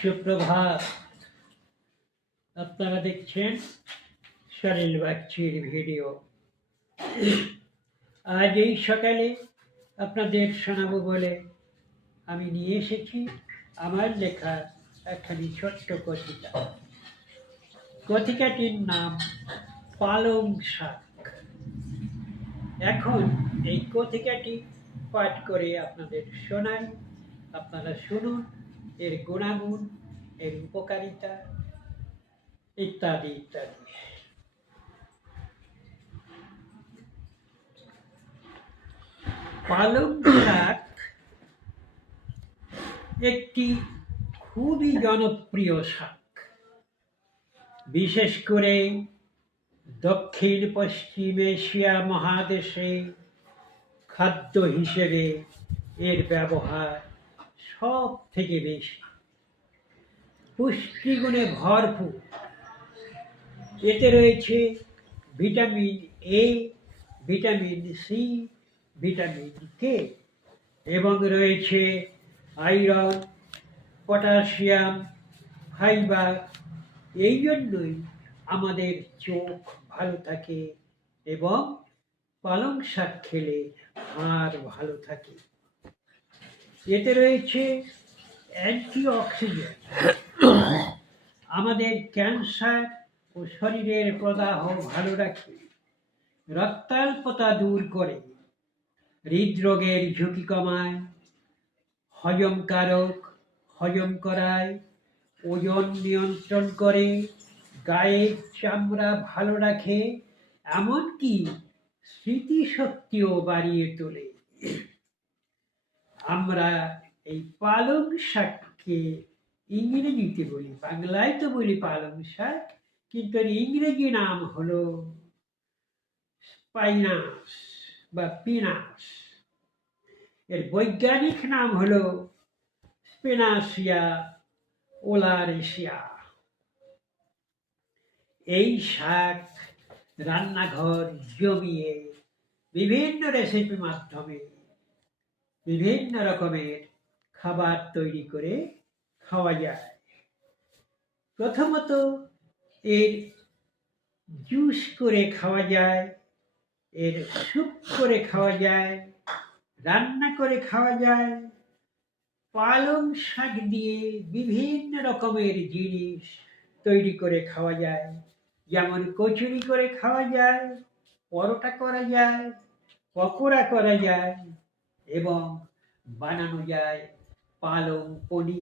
সুপ্রভাত। আপনারা দেখছেন সলিল বাগচির ভিডিও। আজ এই সকালে আপনাদের শোনাবো বলে আমি নিয়ে এসেছি আমার লেখা একখানি ছোট্ট কবিতা। কবিতাটির নাম পালং শাক। এখন এই কবিতাটি পাঠ করে আপনাদের শোনাই। আপনারা শুনুন এর গুণাগুণ, এর উপকারিতা ইত্যাদি ইত্যাদি। পালং শাক একটি খুবই জনপ্রিয় শাক। বিশেষ করে দক্ষিণ পশ্চিম এশিয়া মহাদেশে খাদ্য হিসেবে এর ব্যবহার সব থেকে বেশি। পুষ্টিগুণে ভরপুর। এতে রয়েছে vitamin A, vitamin C, vitamin K এবং রয়েছে আয়রন, পটাশিয়াম, ফাইবার। এই জন্যই আমাদের চোখ ভালো থাকে এবং পালং শাক খেলে হাড় ভালো থাকে। এতে রয়েছে অ্যান্টিঅক্সিডেন্ট, আমাদের ক্যান্সার ও শরীরের প্রদাহ ভালো রাখে, রক্তাল্পতা দূর করে, হৃদরোগের ঝুঁকি কমায়, হজম করায়, ওজন নিয়ন্ত্রণ করে, গায়ের চামড়া ভালো রাখে, এমনকি স্মৃতিশক্তিও বাড়িয়ে তোলে। আমরা এই পালং শাককে ইংরেজিতে বলি, বাংলায় তো বলি পালং শাক, কিন্তু এর ইংরেজি নাম হলো স্পাইনাস বা পিনাস। এর বৈজ্ঞানিক নাম হলো স্পিনাসিয়া ওলারেসিয়া। এই শাক রান্নাঘর জমিয়ে বিভিন্ন রেসিপির মাধ্যমে বিভিন্ন রকমের খাবার তৈরি করে খাওয়া যায়। প্রথমত এর জুস করে খাওয়া যায়, এর স্যুপ করে খাওয়া যায়, রান্না করে খাওয়া যায়। পালং শাক দিয়ে বিভিন্ন রকমের জিনিস তৈরি করে খাওয়া যায়, যেমন কচুরি করে খাওয়া যায়, পরোটা করা যায়, পকোড়া করা যায় এবং বানানো যায় পালং পনির।